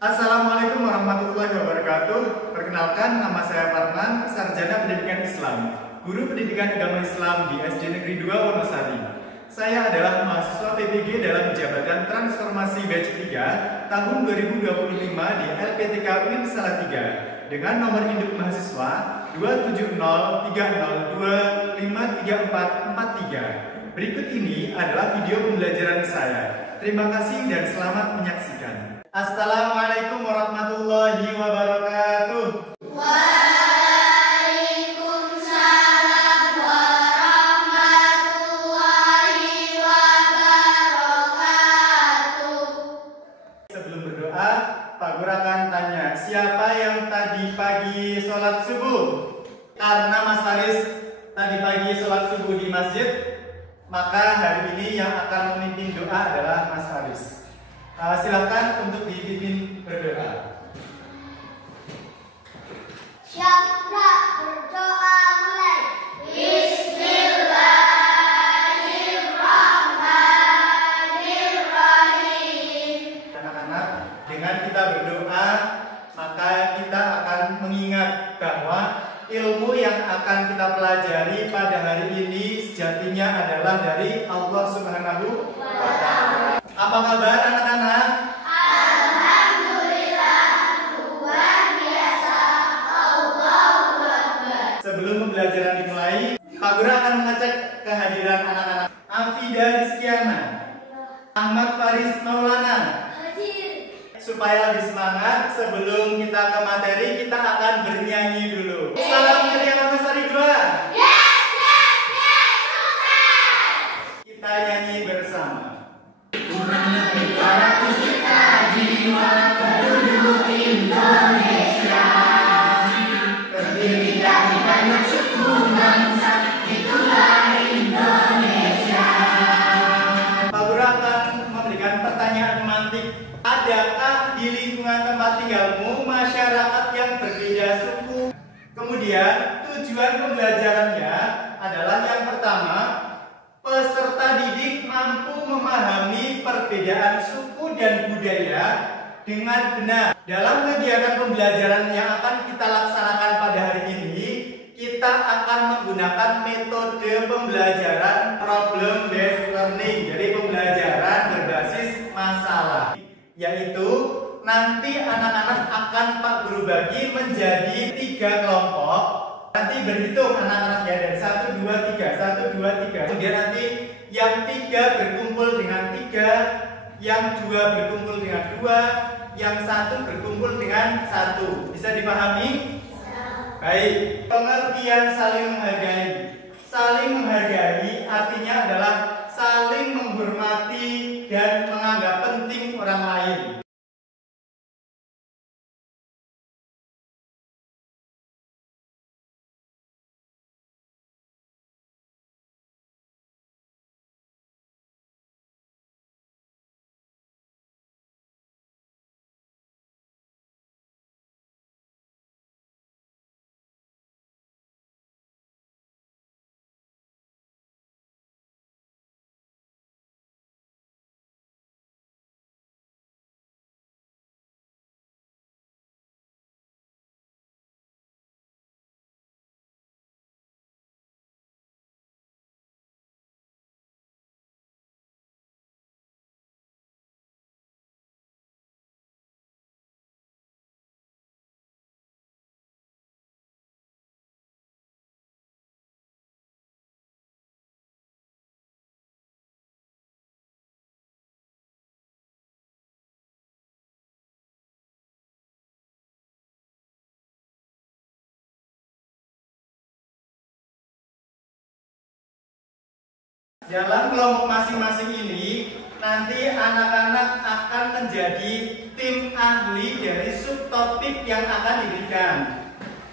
Assalamualaikum warahmatullahi wabarakatuh. Perkenalkan, nama saya Farman, Sarjana Pendidikan Islam, Guru Pendidikan Agama Islam di SD Negeri 2 Wonosari. Saya adalah mahasiswa PPG dalam Jabatan Transformasi Batch 3 tahun 2025 di LPTK UIN Salatiga dengan nomor induk mahasiswa 27050253443. Berikut ini adalah video pembelajaran saya. Terima kasih dan selamat menyaksikan. Assalamualaikum warahmatullahi wabarakatuh. Waalaikumsalam warahmatullahi wabarakatuh. Sebelum berdoa, Pak Guru akan tanya, siapa yang tadi pagi sholat subuh? Karena Mas Faris tadi pagi sholat subuh di masjid, maka hari ini yang akan memimpin doa adalah Mas Faris. Silakan untuk dipimpin berdoa. Siapa berdoa mulai? Bismillahirrahmanirrahim. Anak-anak, dengan kita berdoa, maka kita akan mengingat bahwa ilmu yang akan kita pelajari pada hari ini sejatinya adalah dari Allah Subhanahu wa Ta'ala. Apa kabar anak-anak? Alhamdulillah, luar biasa. Allahu Akbar. Sebelum pembelajaran dimulai, Pak Guru akan mengecek kehadiran anak-anak. Afida Rizkiana, Ahmad Faris Maulana. Hadir. Supaya lebih semangat, sebelum kita ke materi, kita akan bernyanyi dulu. Salam ceria Wonosari 2. Yes, sukses. Kita nyanyi bersama. Pak Guru akan memberikan pertanyaan pemantik. Adakah di lingkungan tempat tinggalmu masyarakat yang berbeda suku? Kemudian tujuan pembelajarannya adalah yang pertama, peserta didik mampu memahami perbedaan suku dan budaya dengan benar. Dalam kegiatan pembelajaran yang akan kita laksanakan pada hari ini, kita akan menggunakan metode pembelajaran problem based learning, jadi pembelajaran berbasis masalah, yaitu nanti anak-anak akan Pak Guru bagi menjadi 3 kelompok. Nanti berhitung anak-anak ya, dari 1, 2, 3, 1, 2, 3. Kemudian nanti yang 3 berkumpul dengan 3, yang 2 berkumpul dengan 2, yang 1 berkumpul dengan 1. Bisa dipahami? Baik, pengertian saling menghargai. Saling menghargai artinya adalah saling menghormati dan menganggap penting orang lain. Dalam kelompok masing-masing ini, nanti anak-anak akan menjadi tim ahli dari subtopik yang akan diberikan.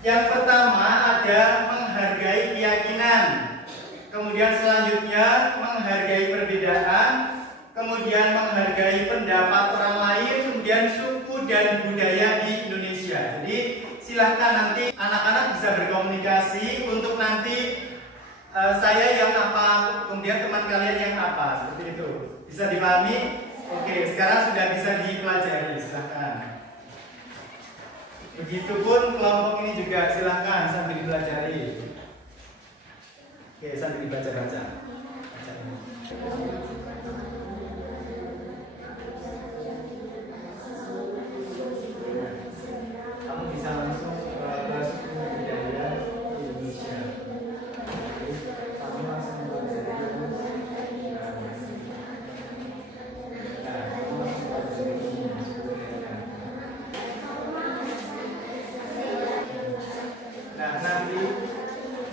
Yang pertama ada menghargai keyakinan. Kemudian selanjutnya menghargai perbedaan. Kemudian menghargai pendapat orang lain. Kemudian suku dan budaya di Indonesia. Jadi silahkan nanti anak-anak bisa berkomunikasi untuk nanti saya yang apa, kemudian teman kalian yang apa, seperti itu. Bisa dipahami? Oke, sekarang sudah bisa dipelajari, silahkan. Begitupun kelompok ini juga, silahkan sambil dipelajari. Oke, sambil dibaca-baca. Kamu bisa langsung ke suku budaya Indonesia. Kamu langsung belajar. Nah, nanti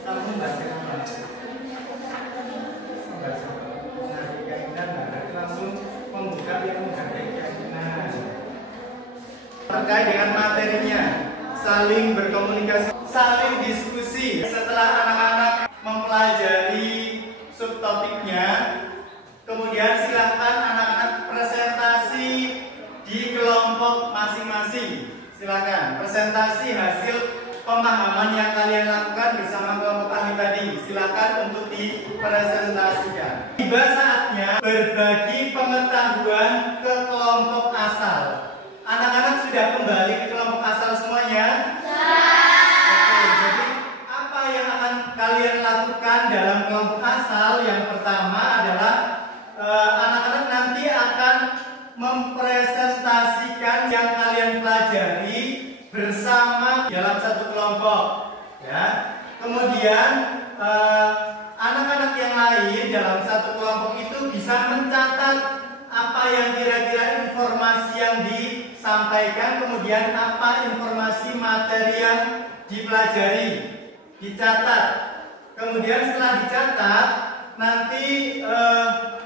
kamu baca apa? Baca. Nanti keyakinan, nanti langsung membuka yang menghargai keyakinan. Terkait dengan materinya, saling berkomunikasi, saling diskusi. Setelah anak-anak mempelajari subtopiknya, kemudian silakan anak-anak presentasi di kelompok masing-masing. Silakan presentasi hasil pemahaman yang kalian lakukan bersama kelompok ahli tadi. Silakan untuk dipresentasikan. Tiba saatnya berbagi pengetahuan ke kelompok asal. Anak-anak sudah kembali ke kelompok asal semuanya? Oke, jadi apa yang akan kalian lakukan dalam kelompok asal? Yang pertama adalah anak-anak nanti akan mempresentasikan yang kalian pelajari bersama dalam satu kelompok, ya. Kemudian anak-anak yang lain dalam satu kelompok itu bisa mencatat apa yang kira-kira informasi yang disampaikan, kemudian apa informasi materi yang dipelajari, dicatat. Kemudian setelah dicatat, nanti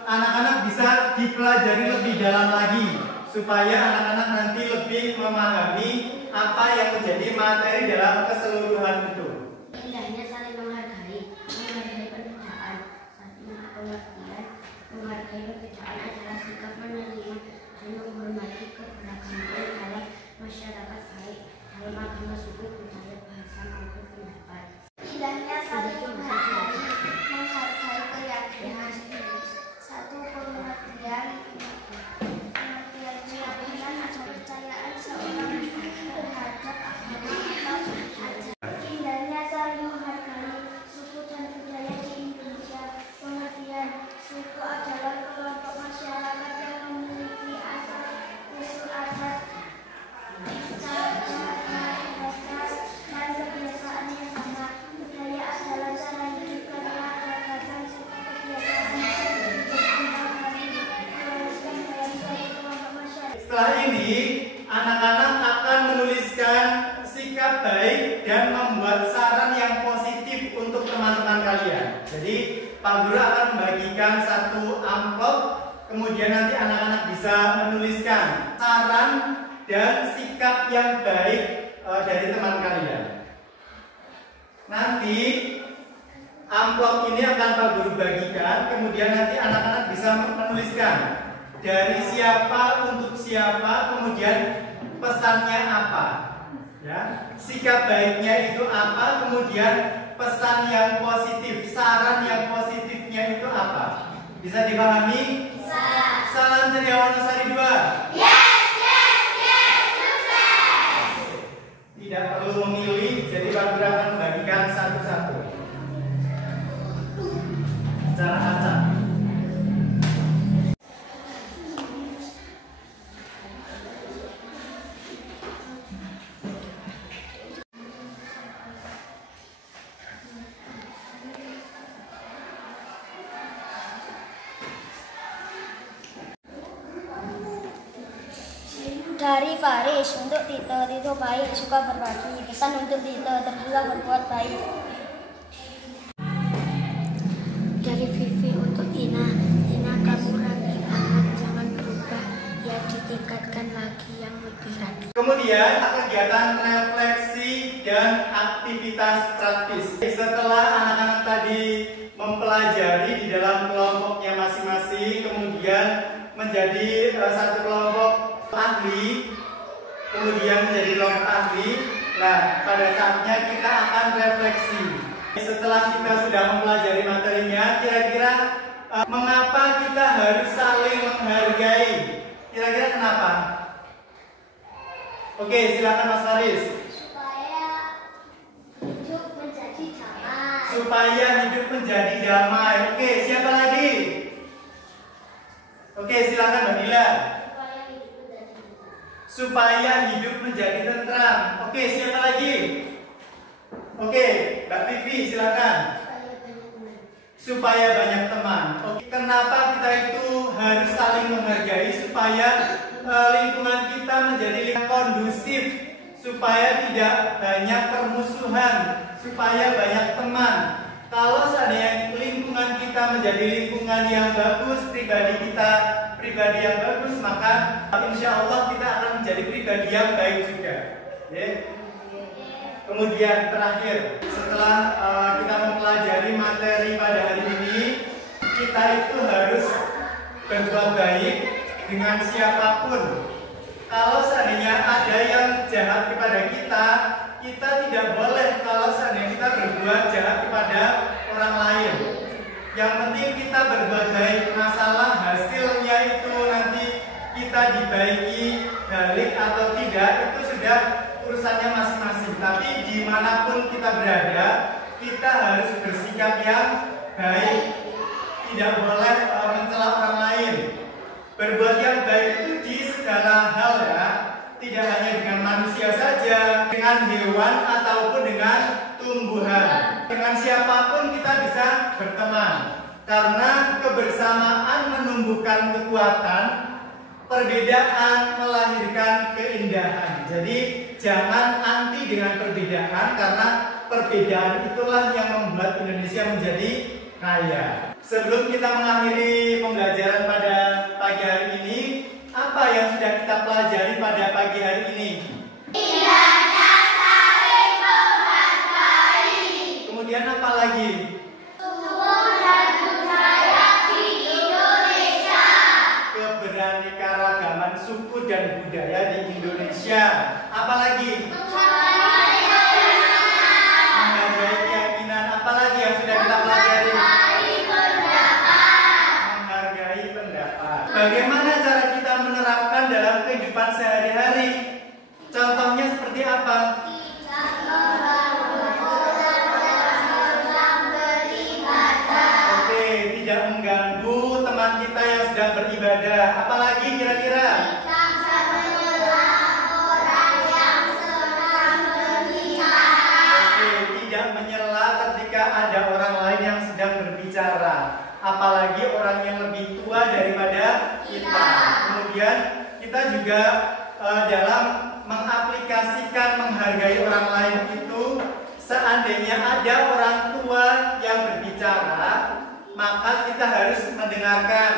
anak-anak bisa dipelajari lebih dalam lagi supaya anak-anak nanti lebih memahami apa yang menjadi materi dalam keseluruhan itu. Indahnya saling menghargai perbedaan, saling pengertian. Menghargai perbedaan adalah sikap menerima dan menghormati keberagaman dalam masyarakat, baik dalam agama, suku, budaya, bahasa maupun pendapat. Indahnya saling menghargai keyakinan. Satu pengertian keyakinan atau kepercayaan seorang terhadap agama atau ajaran. Indahnya saling menghargai suku dan budaya di Indonesia. Pengertian suku adalah kelompok masyarakat yang memiliki asal usul adat, cara bahasa dan kebiasaan yang sama. Budaya adalah cara hidup karena gagasan suku kebiasaan Setelah ini, anak-anak akan menuliskan sikap baik dan membuat saran yang positif untuk teman-teman kalian. Jadi, Pak Guru akan membagikan satu amplop, kemudian nanti anak-anak bisa menuliskan saran dan sikap yang baik dari teman kalian. Nanti amplop ini akan Pak Guru bagikan, kemudian nanti anak-anak bisa menuliskan dari siapa untuk siapa, kemudian pesannya apa, ya, sikap baiknya itu apa, kemudian pesan yang positif, saran yang positifnya itu apa. Bisa dipahami? Bisa. Salam ceria Wonosari 2. Yes, sukses. Tidak perlu memilih, jadi Pak Guru akan membagikan satu-satu secara acak. Dari Faris untuk Tito. Tito baik, suka berbagi. Pesan untuk Tito, teruslah berbuat baik. Dari Vivi untuk Tina. Tina, kamu rapi banget, jangan berubah. Ya, ditingkatkan lagi yang lebih rapi. Kemudian kegiatan refleksi dan aktivitas praktis. Setelah anak-anak tadi mempelajari di dalam kelompoknya masing-masing, kemudian menjadi satu kelompok ahli, kemudian menjadi kelompok ahli. Nah, pada saatnya kita akan refleksi. Setelah kita sudah mempelajari materinya, kira-kira mengapa kita harus saling menghargai? Kira-kira kenapa? Oke, silakan Mas Faris. supaya hidup menjadi damai. Oke, siapa lagi? Oke, silakan Mbak Dila. Supaya hidup menjadi tentram. Oke, siapa lagi? Oke, Mbak Vivi, silakan. Supaya banyak teman. Oke, kenapa kita itu harus saling menghargai? Supaya lingkungan kita menjadi lingkungan kondusif, supaya tidak banyak permusuhan, supaya banyak teman. Kalau seandainya lingkungan kita menjadi lingkungan yang bagus, pribadi kita pribadi yang bagus, maka insya Allah kita akan menjadi pribadi yang baik juga. Kemudian terakhir, setelah kita mempelajari materi pada hari ini, kita itu harus berbuat baik dengan siapapun. Kalau seandainya ada yang jahat kepada kita, kita tidak boleh kalau seandainya kita berbuat jahat kepada orang lain. Yang penting kita berbuat baik, masalah hasilnya itu nanti kita dibaiki balik atau tidak, itu sudah urusannya masing-masing. Tapi dimanapun kita berada, kita harus bersikap yang baik, tidak boleh mencela orang lain. Berbuat yang baik itu di segala hal ya, tidak hanya dengan manusia saja, dengan hewan ataupun dengan tumbuhan. Dengan siapapun kita bisa berteman, karena kebersamaan menumbuhkan kekuatan, perbedaan melahirkan keindahan. Jadi jangan anti dengan perbedaan, karena perbedaan itulah yang membuat Indonesia menjadi kaya. Sebelum kita mengakhiri pembelajaran pada pagi hari ini, apa yang sudah kita pelajari pada pagi hari ini? Indahnya saling menghargai. Kemudian apa lagi? Hukum dan budaya di Indonesia. Keberaneka-ragaman suku dan budaya di Indonesia. Apa lagi? Menghargai keyakinan. Apa lagi yang sudah kita pelajari? Menghargai pendapat. Bagaimana cara kita menerapkan dalam kehidupan sehari-hari? Contohnya seperti apa? Oke, tidak mengganggu teman kita yang sedang beribadah. Apalagi kira-kira? Oke, tidak menyela ketika ada orang lain yang sedang berbicara. Apalagi orang yang lebih tua daripada kita. Kemudian kita juga dalam mengaplikasikan menghargai orang lain itu, seandainya ada orang tua yang berbicara, maka kita harus mendengarkan.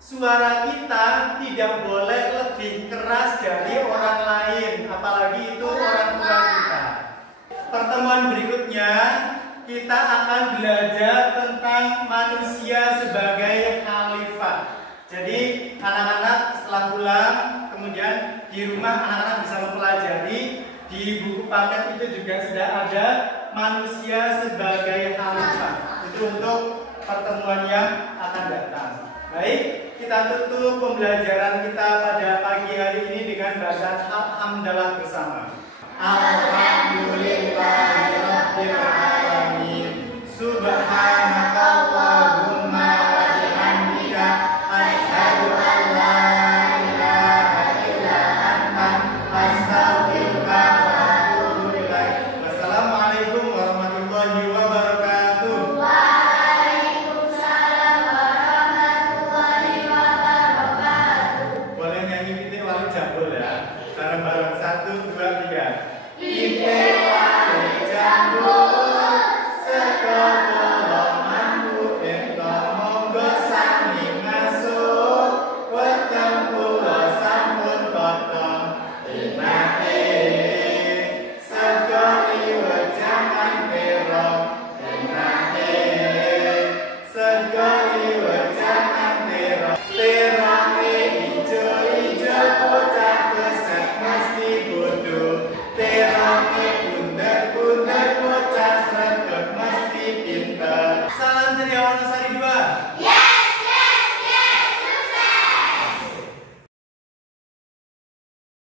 Suara kita tidak boleh lebih keras dari orang lain, apalagi itu orang tua kita. Pertemuan berikutnya kita akan belajar tentang manusia sebagai khalifah. Jadi anak-anak setelah pulang, kemudian di rumah anak-anak bisa mempelajari. Di buku paket itu juga sudah ada manusia sebagai khalifah. Itu untuk pertemuan yang akan datang. Baik, kita tutup pembelajaran kita pada pagi hari ini dengan bacaan hamdalah bersama.